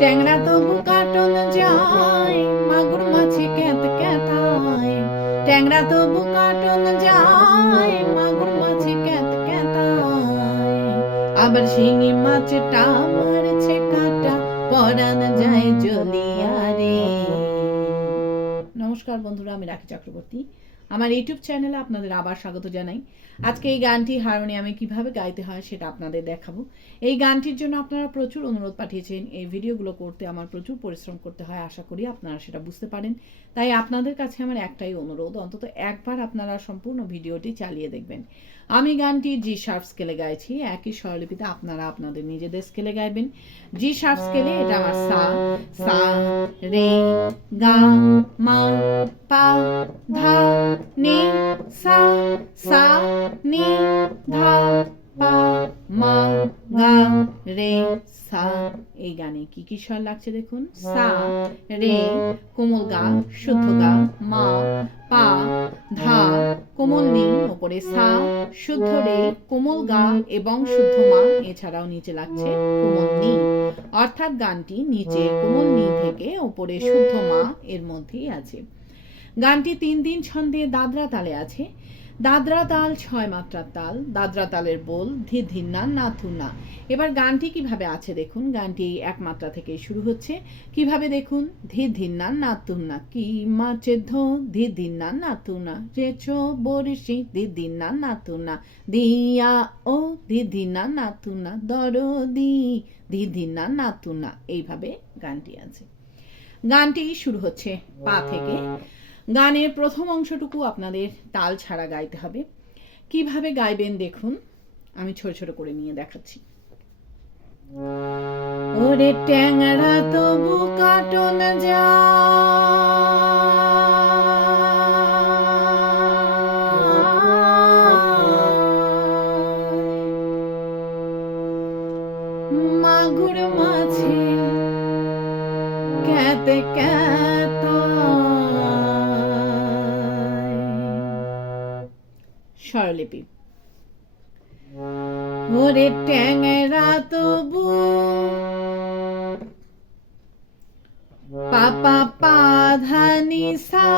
ট্যাংরা তবু কাটন যায়, মাগুর মাছে ক্যাত ক্যাতায়। ট্যাংরা তবু কাটন যায়, মাগুর মাছে ক্যাত ক্যাতায়। আবার শিঙি মাছটা মারছে কাটা, পরান যায় জ্বলিয়া রে। নমস্কার বন্ধুরা, আমি রাখি চক্রবর্তী। আমার ইউটিউব চ্যানেলে আপনাদের আবার স্বাগত জানাই। আজকে এই গানটি হারমোনিয়ামে কিভাবে গাইতে হয় সেটা আপনাদের দেখাবো। এই গানটির জন্য আপনারা প্রচুর অনুরোধ পাঠিয়েছেন। এই ভিডিওগুলো করতে আমার প্রচুর পরিশ্রম করতে হয়, আশা করি আপনারা সেটা বুঝতে পারেন। তাই আপনাদের কাছে আমার একটাই অনুরোধ, অন্তত একবার আপনারা সম্পূর্ণ ভিডিওটি চালিয়ে দেখবেন। আমি গানটি জি শার্প স্কেলে গাইছি, একই স্বরলিপিতে আপনারা আপনাদের নিজেদের স্কেলে গাইবেন। জি শার্প স্কেলে এটা আমার সা, সা, রে, গা, মা, পা, ধা, নি, সা, সা, নি, ধা, পা, মা, গা, রে, সা। এই গানে কি কি স্বর লাগছে দেখুন। সা, রে, কোমল গা, শুদ্ধ গা, মা, পা, ধা, কোমল নি, ওপরে সা, শুদ্ধ রে, কোমল গা এবং শুদ্ধ মা, এছাড়াও নিচে লাগছে কোমল নি। অর্থাৎ গানটি নিচে কোমল নি থেকে ওপরে শুদ্ধ মা এর মধ্যেই আছে। গানটি 3-3 ছন্দে দাদরা তালে আছে। দাদরা তাল 6 মাত্রার তাল। দাদরা তালের বোল ধি ধিন্না না থুনা। এবার গানটি কিভাবে আছে দেখুন। গানটি 1 মাত্রা থেকে শুরু হচ্ছে। কিভাবে দেখুন। ধি ধিন্না না তুনা, কি মাছে ধো ধি ধিন্না না তুনা, রে চো বরিশি ধি ধিন্না না তুনা, দিয়া ও ধি ধিন্না না তুনা, দরদি ধি ধিন্না না তুনা। এইভাবে গানটি আছে। গানটি শুরু হচ্ছে পা থেকে। গানের প্রথম অংশটুকু আপনাদের তাল ছাড়া গাইতে হবে। কিভাবে গাইবেন দেখুন, আমি ছোট ছোট করে নিয়ে দেখাচ্ছি। ওরে ট্যাংরা তবু কাটন মাগুর মাছে ক্যাতে ক্যাতায়। স্বরলিপি। ওরে ট্যাংরা তবু পাপা পা ধা নি সা,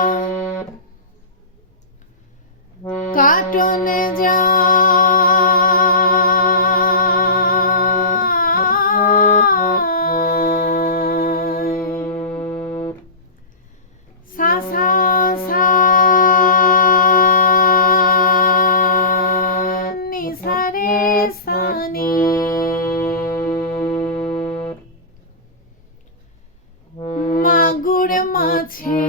কাটনে সা সা সা নি সা রে সা নি। মাগুর মাছে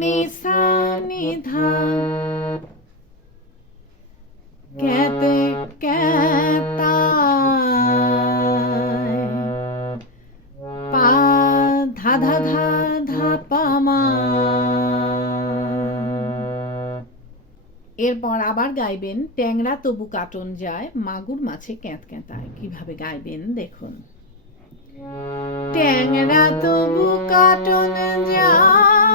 নি সা নি ধা, ক্যাতে ক্যাতায়। পা ধা ধা ধা ধা পা মা। এরপর আবার গাইবেন ট্যাংরা তবু কাটন যায়, মাগুর মাছে ক্যাঁত ক্যাঁতায়। কিভাবে গাইবেন দেখুন। ট্যাংরা তবু কাটন যায়,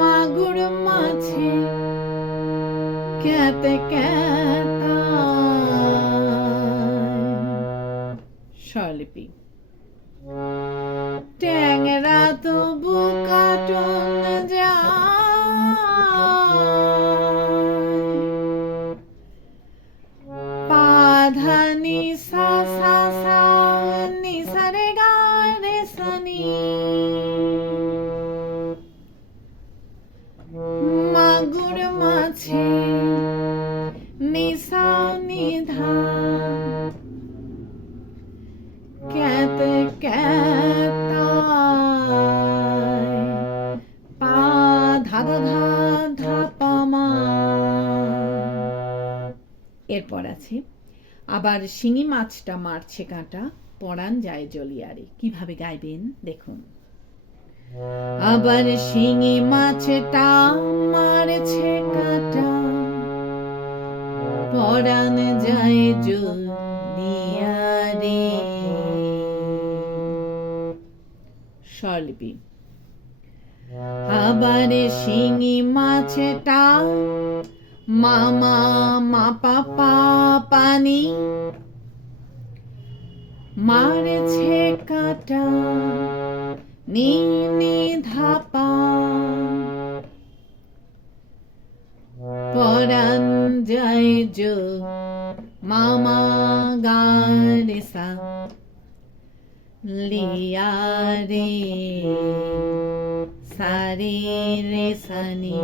মাগুর মাছে ক্যাঁত ক্যাঁতায়। স্বরলিপি। ট্যাংরা তবু কাটন যায়, পা ধা নি সা সা সা নি সা রে গা রে সা নি। মাগুর মাছে নি সা নি ধা, ক্যাতে ক্যাতায়। পা ধা ধা ধা ধা পা মা। এরপর আছে আবার শিঙি মাছটা মারছে কাঁটা, পরান যায় জ্বলিয়ারে। কিভাবে গাইবেন দেখুন। আবার শিঙি মাছটা মারছে কাঁটা, পরান যায় জ্বলিয়ারে। স্বরলিপি। আবার শিঙি মাছটা মামা মা পাপা পানি মারছে কাটা নি নি ধাপা পরাণ যায় জো মামা গারে সা লিয়া রে সারে রে সানি।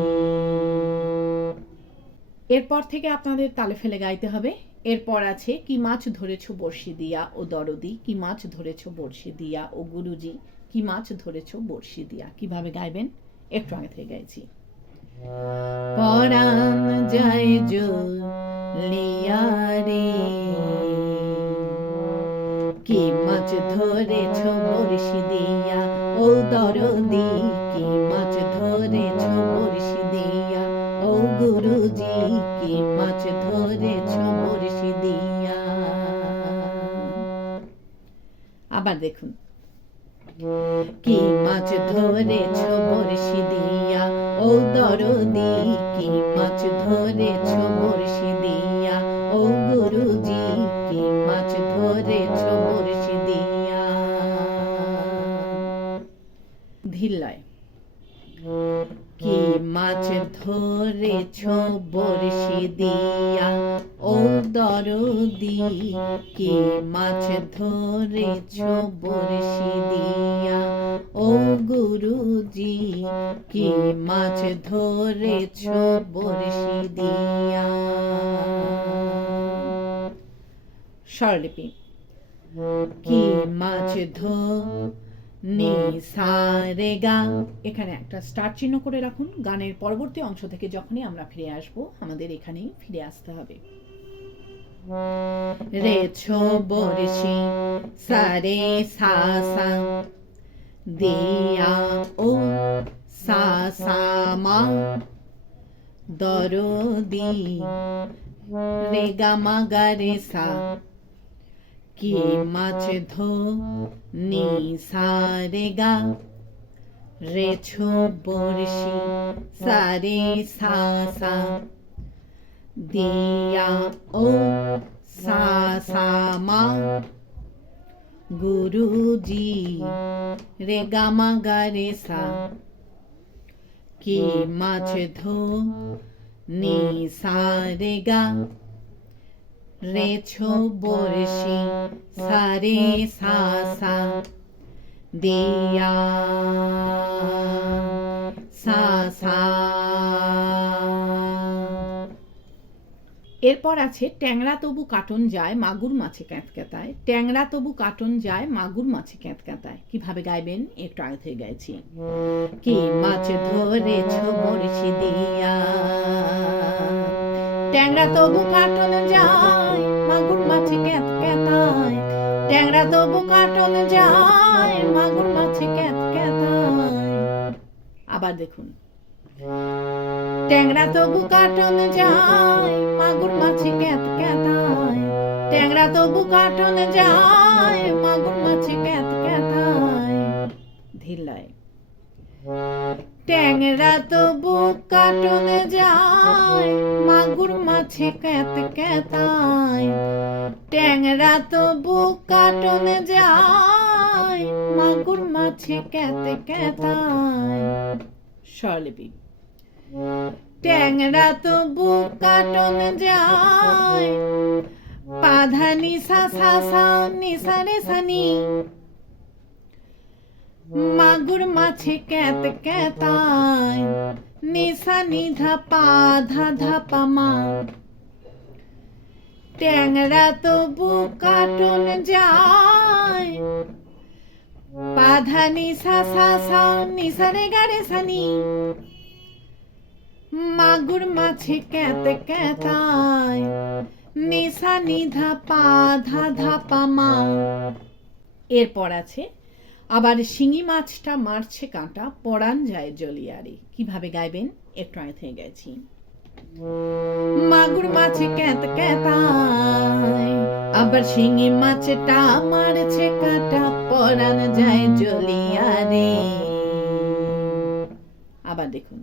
এরপর থেকে আপনাদের তালে ফেলে গাইতে হবে। এরপর আছে কি মাছ ধরেছ বড়শি দিয়া ও দরদি, কি মাছ ধরেছ বড়শি দিয়া ও গুরুজি, কি মাছ ধরেছ বড়শি দিয়া। কিভাবে গাইবেন একটু আগে থেকে গাইছি। পরাণ যায় জো লিয়া রে কি মাছ ধরেছ বড়শি দিয়া ও দরদি, কি মাছ ধরেছ বড়শি দিয়া ও গুরুজি, কি মাছ ধরেছ বড়শি দিয়া। আবার দেখুন, কি মাছ ধরেছ বড়শি দিয়া ও দরদি, কি মাছ ধরেছ বড়শি দিয়া ও গুরুজি, কি মাছ ধরেছ বড়শি দিয়া। ধিল্লায় কি মাছ ধরেছ বড়শি দিয়া ও দরদি, কি মাছ ধরেছ বড়শি দিয়া ও গুরুজি, কি মাছ ধরেছ বড়শি দিয়া। স্বরলিপি কি মাছ নি সা রে গা। এখানে একটা স্টার্ট চিহ্ন করে রাখুন। গানের পরবর্তী অংশ থেকে যখনই আমরা ফিরে আসব আমাদের এখানেই ফিরে আসতে হবে। রে ছো বড়শি সা রে সা সা দিয়া ও সা সা মা দরদি রে গা মা গা রে সা, কি মাছ নি সা রে গা রে ছো বড়শি সা রে সা সা দিয়া ও সা সা মা গুরুজি রে গা মা গা রে সা, কি মাছ নি সা রে গা রে ছো বড়শি সা রে সা সা দিয়া সা সা। এরপর আছে ট্যাংরা তবু কাটন যায় মাগুর মাছে ক্যাঁতক্যাঁতায়। ট্যাংরা তবু কাটন যায় মাগুর মাছে ক্যাঁতক্যাঁতায়। কিভাবে গাইবেন একটু আগে থেকে গাইছি। কি মাছ ধরেছ বড়শি দিয়া, ট্যাংরা তবু কাটন যায় মাগুর মাছে ক্যাঁতক্যাঁতায়। ট্যাংরা তবু কাটন যায় মাগুর মাছে ক্যাঁতক্যাঁতায়। আবার দেখুন, ট্যাংরা তবু কাটন যায় মাগুর মাছে ক্যাঁতক্যাঁতায়। ট্যাংরা তবু কাটন যায় মাগুর মাছে ক্যাঁতক্যাঁতায়। ধিল্লায় ট্যাংরা তবু কাটন যায় মাগুর মাছে ক্যাঁতক্যাঁতায়। ট্যাংরা তবু কাটন যায় মাগুর মাছে ক্যাঁতক্যাঁতায়। স্বরলিপি ট্যাংরা তবু কাটন যায় পাধা নিসা সা সা নিসা রে সানি, মাগুর মাছে ক্যাঁতক্যাঁতায় নিসা নিধা পা ধা ধা পা মা। ট্যাংরা তবু কাটন যায় পাধা নিসা সা সা নিসা রে গা রে সানি, মাগুর মাছে ক্যাঁতক্যাঁতায় নিসা নিধা পা ধা ধা পা মা। এরপর আছে আবার শিঙি মাছটা মারছে কাঁটা পরাণ যায় জলিয়ারে। কিভাবে গাইবেন একটু আগে থেকে গেছি। মাগুর মাছে ক্যাঁতক্যাঁতায় আবার শিঙি মাছটা মারছে কাঁটা পরাণ যায় জলিয়ারে। আবার দেখুন,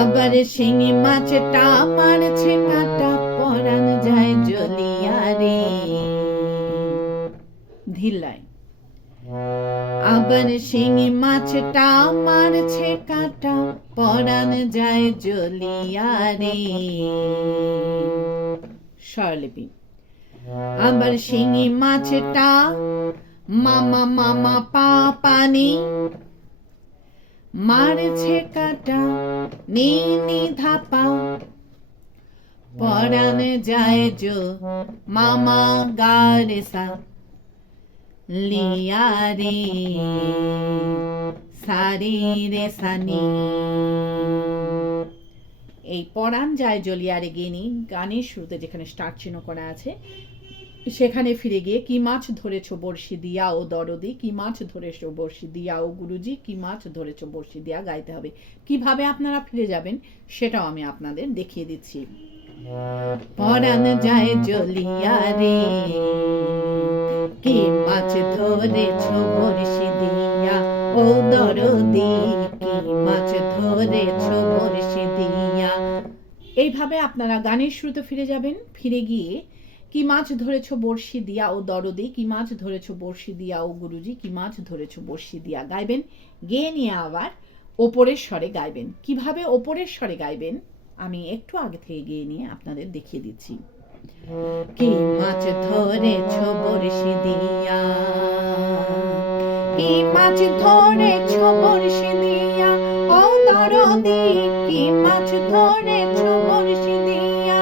আবার শিঙি মাছটা মারছে কাটা পরান যায় জ্বলিয়া রে। ধিল্লায়। আবার শিঙি মাছটা মারছে কাটা পরান যায় জ্বলিয়া রে। স্বরলিপি। আবার শিঙি মাছটা মামা মামা পাপানি মারছে কাটা নি নি ধাপা পরান যায় জো মামা গারেসা লিয়া রে সারি রে সানি। এই পরান যায় জলিয়ারে গেনি গানের শুরুতে যেখানে স্টার্ট চিহ্ন করা আছে সেখানে ফিরে গিয়ে কি মাছ ধরেছো বড়শি দিয়া ও দরদি, কি মাছ ধরেছো বড়শি দিয়া ও গুরুজি, কি মাছ ধরেছো বড়শি দিয়া গাইতে হবে। কিভাবে আপনারা ফিরে যাবেন সেটাও আমি আপনাদের দেখিয়ে দিচ্ছি। পরান যায় জলিয়া রে কি মাছ ধরেছো বড়শি দিয়া ও দরদি, কি মাছ ধরেছো বড়শি দিয়া। এইভাবে আপনারা গানের শুরুতে ফিরে যাবেন। ফিরে গিয়ে কি মাছ ধরেছো বড়শি দিয়া ও দরদি, কি মাছ ধরেছো বড়শি দিয়া ও গুরুজি, কি মাছ ধরেছো বড়শি দিয়া গাইবেন। গেয়ে নিয়ে আবার ওপরের স্বরে গাইবেন। কিভাবে ওপরের স্বরে গাইবেন আমি একটু আগে থেকে গেয়ে নিয়ে আপনাদের দেখিয়ে দিচ্ছি। কি মাছ ধরেছো বড়শি দিয়া, কি মাছ ধরেছো বড়শি দিয়া ও দরদি, কি মাছ ধরেছো বড়শি দিয়া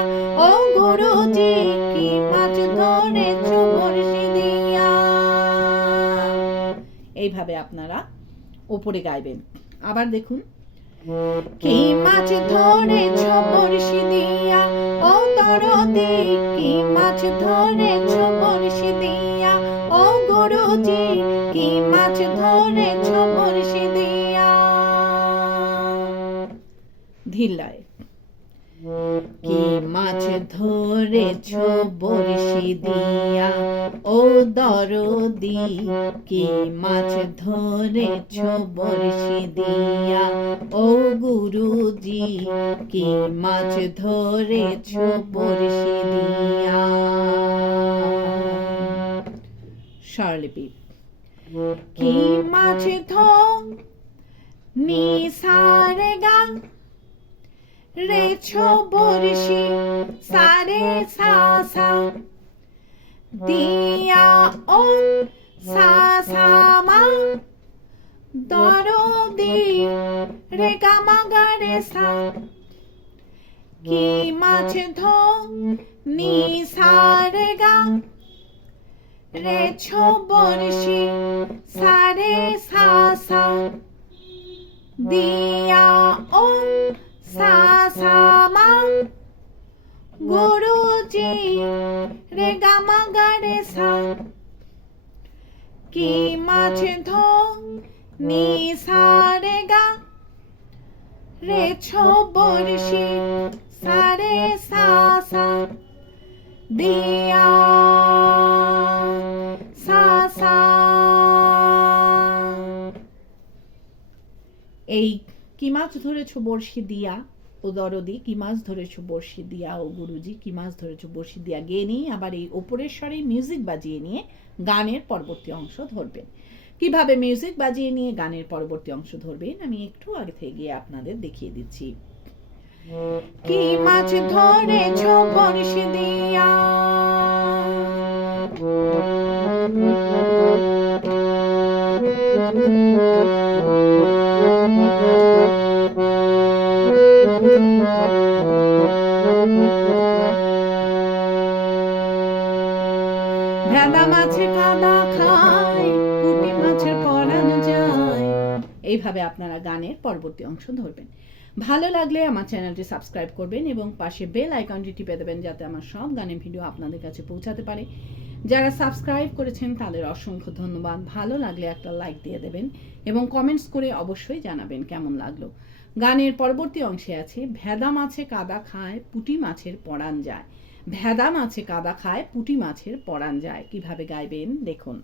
ও গুরুজি, কি মাছ ধরেছো বড়শি দিয়া। এইভাবে আপনারা উপরে গাইবেন। আবার দেখুন। কি মাছ ধরেছো বড়শি দিয়া ও দরদি, কি মাছ ধরেছো বড়শি দিয়া ও গুরুজি, কি মাছ ধরেছো বড়শি দিয়া। ধিল্লায়। কি মাছ ধরেছো বড়শি দিয়া ও দরদি, কি মাছ ধরেছো বড়শি দিয়া ও গুরুজি, কি মাছ ধরেছো বড়শি দিয়া। স্বরলিপি। কি মাছ নি সারে গা রেছো বড়শি সারে সা সা দিয়া ও সা সা মা দরদি রে গা মা গা রে সা। কি মাছ নি সারে গা রেছো বড়শি সারে সা সা দিয়া ও সা সা মা গুরুজি রে গা মা গা রে সা। কি মাছ নি সা রে গা রেছো বড়শি সারে সা সা দিয়া সা সা। এই কি মাছ ধরেছো বড়শি দিয়া ও দরদি, কি মাছ ধরেছো বড়শি দিয়া ও গুরুজি, কি মাছ ধরেছো বড়শি দিয়া গেয়ে নিয়ে আবার এই ওপরের স্বরে মিউজিক বাজিয়ে নিয়ে গানের পরবর্তী অংশ ধরবেন। কিভাবে মিউজিক বাজিয়ে নিয়ে গানের পরবর্তী অংশ ধরবেন আমি একটু আগে থেকে গিয়ে আপনাদের দেখিয়ে দিচ্ছি। কি মাছ ধরেছো বড়শি দিয়া ভেদা মাছে কাদা খায়, পুঁটি মাছের পরান যায়। এইভাবে আপনারা গানের পরবর্তী অংশ ধরবেন। ভালো লাগলে আমার চ্যানেলটি সাবস্ক্রাইব করবেন এবং পাশে বেল আইকনটি টিপে দেবেন যাতে আমার সব গানের ভিডিও আপনাদের কাছে পৌঁছাতে পারে। যারা সাবস্ক্রাইব করেছেন তাদের অসংখ্য ধন্যবাদ। ভালো লাগলে একটা লাইক দিয়ে দেবেন এবং কমেন্টস করে অবশ্যই জানাবেন কেমন লাগলো। গানের পরবর্তী অংশে আছে ভেদা মাছে কাদা খায়, পুঁটি মাছের পরান যায়। ভেদা মাছে কাদা খায়, পুঁটি মাছের পরান যায়। কিভাবে গাইবেন দেখুন।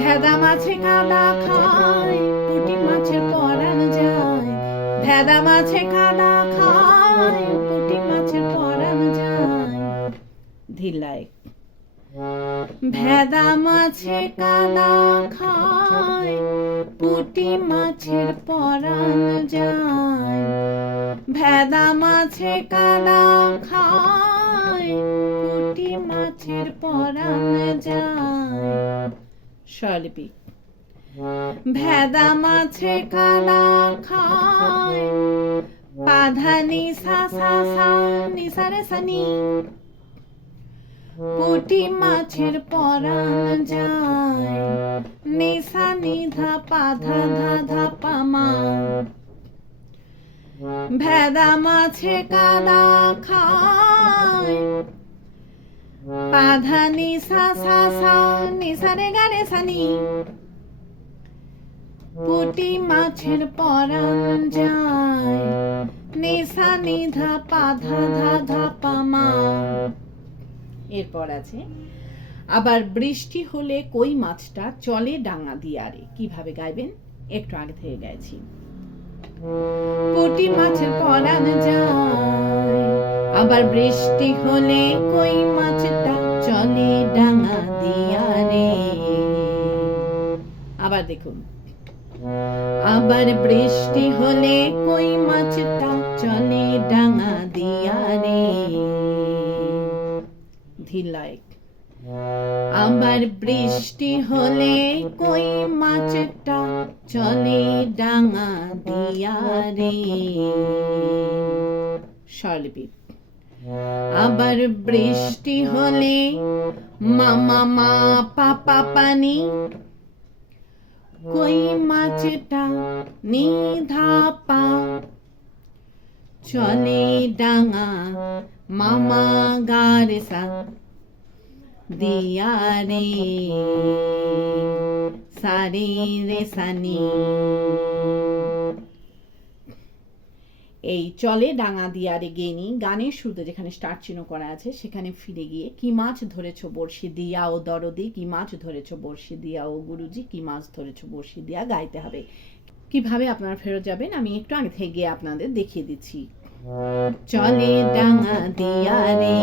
ভেদা মাছে কাদা খায়, পুঁটি মাছের পরান যায়। ভেদা মাছে কাদা খায় পুঁটি মাছের পরাণ যায় ধিলাই ভেদা মাছে কাদা খায় পুঁটি মাছের পরাণ যায় ভেদা মাছে কাদা খায় পুঁটি মাছের পরাণ যায় স্বরলিপি ভেদা মাছে কাদা খায় পাধানি সা সা সা নি সা রে সা নি পুঁটি মাছের পরাণ যায় নি সা নি ধা পা ধা ধা ধা পা মা ভেদা মাছে কাদা খায় পাধানি সা সা সা নি সা রে গা রে সা নি পুঁটি মাছের পরাণ যায় নি সা নি ধা পা ধা ধা ধা পা মা এরপর আছে আবার বৃষ্টি হলে কই মাছটা চলে ডাঙা দিয়ারে কিভাবে গাইবেন একটু আগে থেকে গাইছি পুঁটি মাছের পরাণ যায় আবার বৃষ্টি হলে কই মাছটা চলে ডাঙা দিয়ারে আবার দেখুন আবার বৃষ্টি হলে কই মাছটা চলে ডাঙা দিয়ারে ধিলাই আবার বৃষ্টি হলে কই মাছটা চলে ডাঙা দিয়ারে স্বরলিপি আবার বৃষ্টি হলে মামা মা পাপা পানি কই মাছটা নিধাপা চলে ডাঙা মামা গারেসা দিয়ারে সারে রে সানি এই চলে ডাঙা দিয়ারে গেনি গানের শুরুতে যেখানে স্টার্ট চিহ্ন করা আছে সেখানে ফিরে গিয়ে কি মাছ ধরেছো বড়শি দিয়া ও দরদি কি মাছ ধরেছো বড়শি দিয়া ও গুরুজি কি মাছ ধরেছো বড়শি দিয়া গাইতে হবে কিভাবে আপনারা ফেরত যাবেন আমি একটু আগে থেকে গিয়ে আপনাদের দেখিয়ে দিচ্ছি চলে ডাঙা দিয়ারে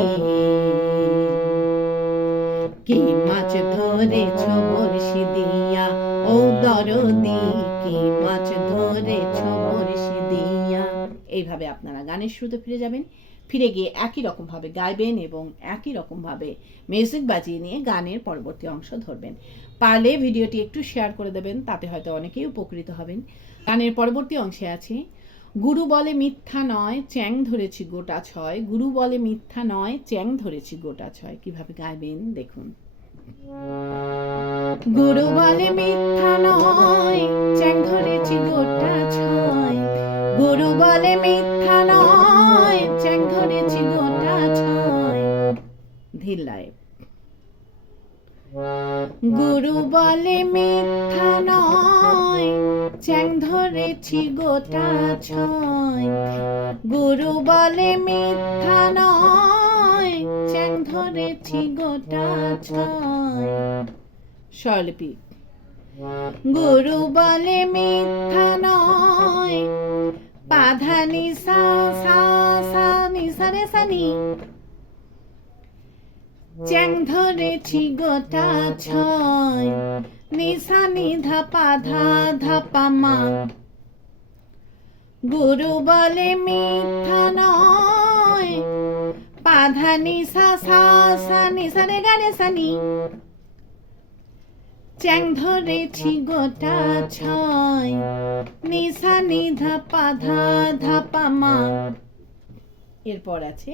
কি মাছ ধরেছো বড়শি দিয়া ও দরদি কি মাছ ধরেছো বড়শি দিয়া এইভাবে আপনারা গানের শুরুতে ফিরে যাবেন ফিরে গিয়ে একই রকম ভাবে গাইবেন এবং একই রকম ভাবে মিউজিক বাজিয়ে নিয়ে গানের পরবর্তী অংশ ধরবেন পারলে ভিডিওটি একটু শেয়ার করে দেবেন তাতে হয়তো অনেকেই উপকৃত হবেন গানের পরবর্তী অংশে আছে গুরু বলে মিথ্যা নয় চ্যাং ধরেছি গোটা ছয় গুরু বলে মিথ্যা নয় চ্যাং ধরেছি গোটা ছয় কিভাবে গাইবেন দেখুন গুরু বলে মিথ্যা নয় চ্যাং ধরেছি গোটা ছয় গুরু বলে মিথ্যা নয় চ্যাং ধরেছি গোটা ছয় ধিল্লায় গুরু বলে মিথ্যা নয় চ্যাং ধরেছি গোটা ছয় গুরু বলে মিথ্যা নয় চ্যাং ধরেছি গোটা ছয় স্বরলিপি গুরু বলে মিথ্যা নয় পাধানি সা সা সা নি সা রে সা নি চ্যাং ধরেছি গোটা ছয় নিসা নি ধা পা ধা ধা পা মা গুরু বলে মিথ্যা নয় পাধানি সা সা সা নি সা রে গা রে সা নি চ্যাং ধরেছি গোটা ছয় নিসা নি ধা পা ধা ধা পা মা এরপর আছে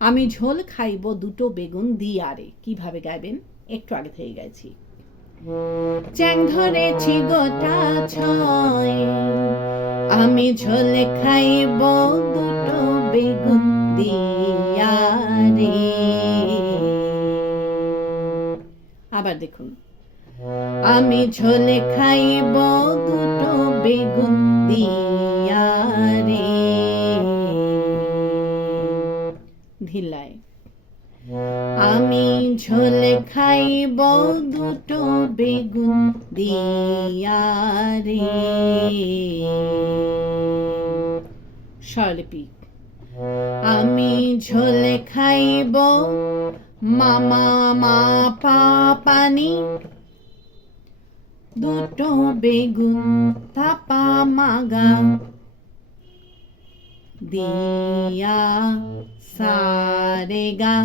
আমি ঝোল খাইব দুটো বেগুন দিয়ারে কিভাবে গাইবেন একটু আগে থেকে গাইছি চ্যাং ধরেছি গোটা ছয় আমি ঝোল খাইব দুটো বেগুন দিয়ারে আবার দেখুন আমি ঝোল খাইব দুটো বেগুন দিয়ারে ধিল্লায় আমি ঝোল খাইব দুটো বেগুন দিয়ারে স্বরলিপি। আমি ঝোলে খাইব মামা মা পা পানি, দুটো বেগুন থাপা মাগা দিয়া সারে গা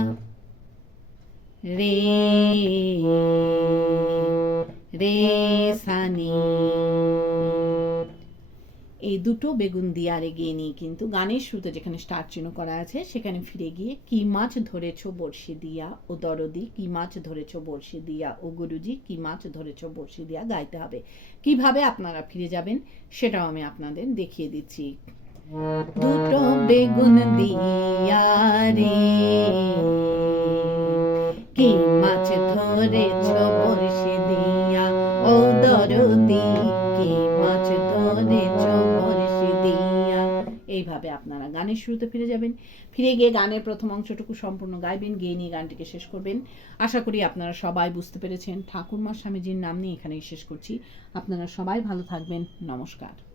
রে রে সানি। এই দুটো বেগুন দিয়া রে গিয়ে নিয়ে কিন্তু গানের শুরুতে যেখানে স্টার্ট চিহ্ন করা আছে সেখানে ফিরে গিয়ে কি মাছ ধরেছো বড়শি দিয়া ও দরদি, কি মাছ ধরেছো বড়শি দিয়া ও গুরুজি, কি মাছ ধরেছো বড়শি দিয়া গাইতে হবে। কিভাবে আপনারা ফিরে যাবেন সেটাও আমি আপনাদের দেখিয়ে দিচ্ছি। দুটো বেগুন দিয়া রে কি মাছ ধরেছো বড়শি দিয়া ও দরদি, কি মাছ ধরেছো বড়শি দিয়া। এইভাবে আপনারা গানের শুরুতে ফিরে যাবেন, ফিরে গিয়ে গানের প্রথম অংশটুকু সম্পূর্ণ গাইবেন, গিয়ে নিয়ে গানটিকে শেষ করবেন। আশা করি আপনারা সবাই বুঝতে পেরেছেন। ঠাকুরমা স্বামীজির নাম নিয়ে এখানেই শেষ করছি। আপনারা সবাই ভালো থাকবেন। নমস্কার।